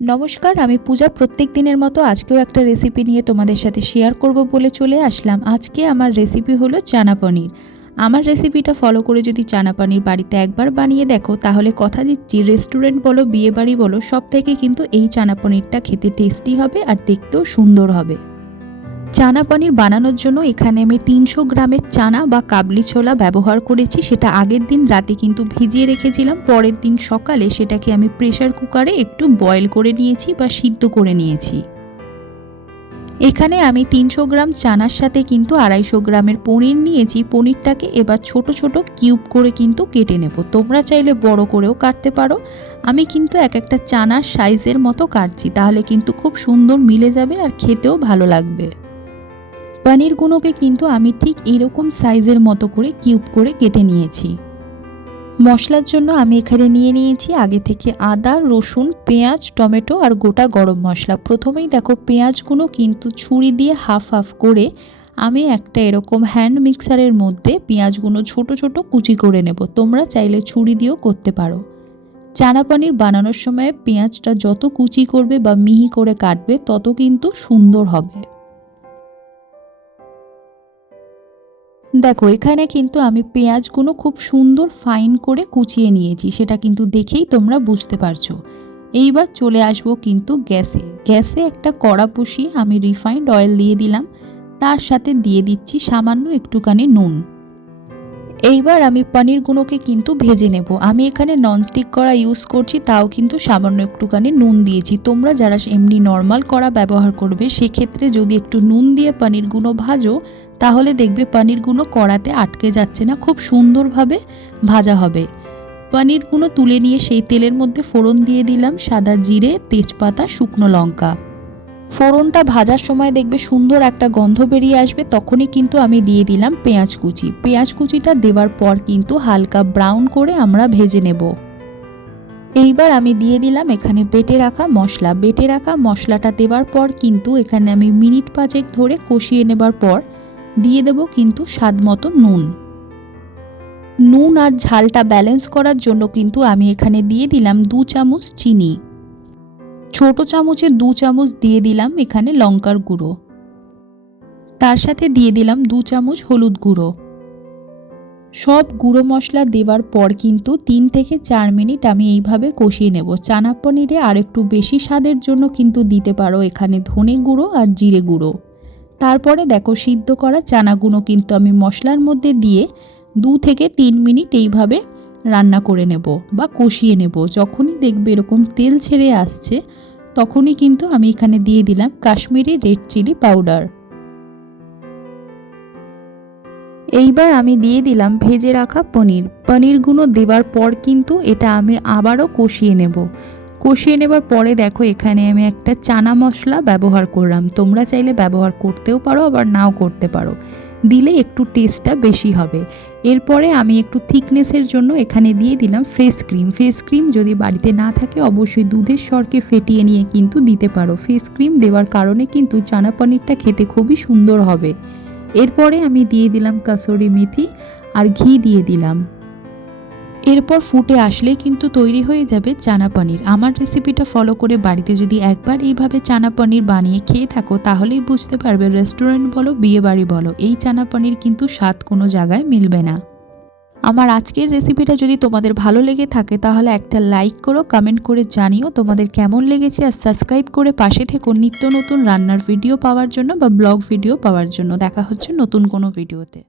নমস্কার, আমি পূজা। প্রত্যেক দিনের মতো আজকেও একটা রেসিপি নিয়ে তোমাদের সাথে শেয়ার করব বলে চলে আসলাম। আজকে আমার রেসিপি হলো চানা পনির। আমার রেসিপিটা ফলো করে যদি চানা পানির বাড়িতে একবার বানিয়ে দেখো, তাহলে কথা দিচ্ছি রেস্টুরেন্ট বলো, বিয়েবাড়ি বলো সব থেকে কিন্তু এই চানা পনিরটা খেতে টেস্টি হবে আর দেখতেও সুন্দর হবে। চানা পনির বানানোর জন্য এখানে আমি তিনশো গ্রামের চানা বা কাবলি ছোলা ব্যবহার করেছি। সেটা আগের দিন রাতে কিন্তু ভিজিয়ে রেখেছিলাম। পরের দিন সকালে সেটাকে আমি প্রেশার কুকারে একটু বয়েল করে নিয়েছি বা সিদ্ধ করে নিয়েছি। এখানে আমি তিনশো গ্রাম চানার সাথে কিন্তু আড়াইশো গ্রামের পনির নিয়েছি। পনিরটাকে এবার ছোট ছোট কিউব করে কিন্তু কেটে নেব। তোমরা চাইলে বড় করেও কাটতে পারো। আমি কিন্তু এক একটা চানার সাইজের মতো কাটছি। তাহলে কিন্তু খুব সুন্দর মিলে যাবে আর খেতেও ভালো লাগবে। পনিরগুলোকে কিন্তু আমি ঠিক এরকম সাইজের মতো করে কিউব করে কেটে নিয়েছি। মশলার জন্য আমি এখানে নিয়ে নিয়েছি আগে থেকে আদা, রসুন, পেঁয়াজ, টমেটো আর গোটা গরম মশলা। প্রথমেই দেখো পেঁয়াজগুলো কিন্তু ছুরি দিয়ে হাফ হাফ করে আমি একটা এরকম হ্যান্ড মিক্সারের মধ্যে পেঁয়াজগুলো ছোট ছোট কুচি করে নেব। তোমরা চাইলে ছুরি দিয়েও করতে পারো। চানা পানির বানানোর সময় পেঁয়াজটা যত কুচি করবে বা মিহি করে কাটবে, তত কিন্তু সুন্দর হবে। দেখো, এখানে কিন্তু আমি পেঁয়াজগুলো খুব সুন্দর ফাইন করে কুচিয়ে নিয়েছি, সেটা কিন্তু দেখেই তোমরা বুঝতে পারছ। এইবার চলে আসব কিন্তু গ্যাসে। গ্যাসে একটা কড়া বসিয়ে আমি রিফাইন্ড অয়েল দিয়ে দিলাম। তার সাথে দিয়ে দিচ্ছি সামান্য একটুখানি নুন। এইবার আমি পনিরগুলোকে কিন্তু ভেজে নেব। আমি এখানে ননস্টিক কড়া ইউজ করছি, তাও কিন্তু সামান্য একটুখানি নুন দিয়েছি। তোমরা যারা এমনি নর্মাল কড়া ব্যবহার করবে, সেক্ষেত্রে যদি একটু নুন দিয়ে পনিরগুলো ভাজো, তাহলে দেখবে পনিরগুলো কড়াতে আটকে যাচ্ছে না, খুব সুন্দরভাবে ভাজা হবে। পনিরগুলো তুলে নিয়ে সেই তেলের মধ্যে ফোড়ন দিয়ে দিলাম, সাদা জিরে, তেজপাতা, শুকনো লঙ্কা। ফোড়নটা ভাজার সময় দেখবে সুন্দর একটা গন্ধ বেরিয়ে আসবে, তখনই কিন্তু আমি দিয়ে দিলাম পেঁয়াজ কুচি। পেঁয়াজ কুচিটা দেওয়ার পর কিন্তু হালকা ব্রাউন করে আমরা ভেজে নেব। এইবার আমি দিয়ে দিলাম এখানে বেটে রাখা মশলা। বেটে রাখা মশলাটা দেওয়ার পর কিন্তু এখানে আমি মিনিট পাঁচেক ধরে কষিয়ে নেবার পর দিয়ে দেব কিন্তু স্বাদ মতো নুন। নুন আর ঝালটা ব্যালেন্স করার জন্য কিন্তু আমি এখানে দিয়ে দিলাম দু চামচ চিনি। ছোট চামচে দু চামচ দিয়ে দিলাম এখানে লঙ্কার গুঁড়ো। তার সাথে দিয়ে দিলাম দু চামচ হলুদ গুঁড়ো। সব গুঁড়ো মশলা দেওয়ার পর কিন্তু তিন থেকে চার মিনিট আমি এইভাবে কষিয়ে নেব। চানা পনিরে আর একটু বেশি স্বাদের জন্য কিন্তু দিতে পারো এখানে ধনে গুঁড়ো আর জিরে গুঁড়ো। তারপরে দেখো সিদ্ধ করা চানাগুলো কিন্তু আমি মশলার মধ্যে দিয়ে দু থেকে তিন মিনিট এইভাবে রান্না করে নেব বা কষিয়ে নেব। যখনই দেখবে এরকম তেল ছেড়ে আসছে, তখনই কিন্তু আমি এখানে দিয়ে দিলাম কাশ্মীরি রেড চিলি পাউডার। এইবার আমি দিয়ে দিলাম ভেজে রাখা পনির। পনিরগুলো দেওয়ার পর কিন্তু এটা আমি আবারও কষিয়ে নেব। কষিয়ে নেবার পরে দেখো এখানে আমি একটা চানা মশলা ব্যবহার করলাম। তোমরা চাইলে ব্যবহার করতেও পারো, আবার নাও করতে পারো। দিলে একটু টেস্টটা বেশি হবে। এরপরে আমি একটু থিকনেসের জন্য এখানে দিয়ে দিলাম ফেস ক্রিম ফেস ক্রিম যদি বাড়িতে না থাকে, অবশ্যই দুধের স্বরকে ফেটিয়ে নিয়ে কিন্তু দিতে পারো। ফেস ক্রিম দেওয়ার কারণে কিন্তু চানা পনিরটা খেতে খুবই সুন্দর হবে। এরপরে আমি দিয়ে দিলাম কাসরি মেথি আর ঘি দিয়ে দিলাম। এরপর ফুটে আসলেই কিন্তু তৈরি হয়ে যাবে চানা পনির। আমার রেসিপিটা ফলো করে বাড়িতে যদি একবার এইভাবে চানা পনির বানিয়ে খেয়ে থাকো, তাহলেই বুঝতে পারবে রেস্টুরেন্ট বলো বিয়ে বাড়ি বলো, এই চানা পনির কিন্তু স্বাদ কোনো জায়গায় মিলবে না। আমার আজকের রেসিপিটা যদি তোমাদের ভালো লেগে থাকে, তাহলে একটা লাইক করো কমেন্ট করে জানিও তোমাদের কেমন লেগেছে আর সাবস্ক্রাইব করে পাশে থেকো নিত্য নতুন রান্নার ভিডিও পাওয়ার জন্য বা ব্লগ ভিডিও পাওয়ার জন্য। দেখা হচ্ছে নতুন কোনো ভিডিওতে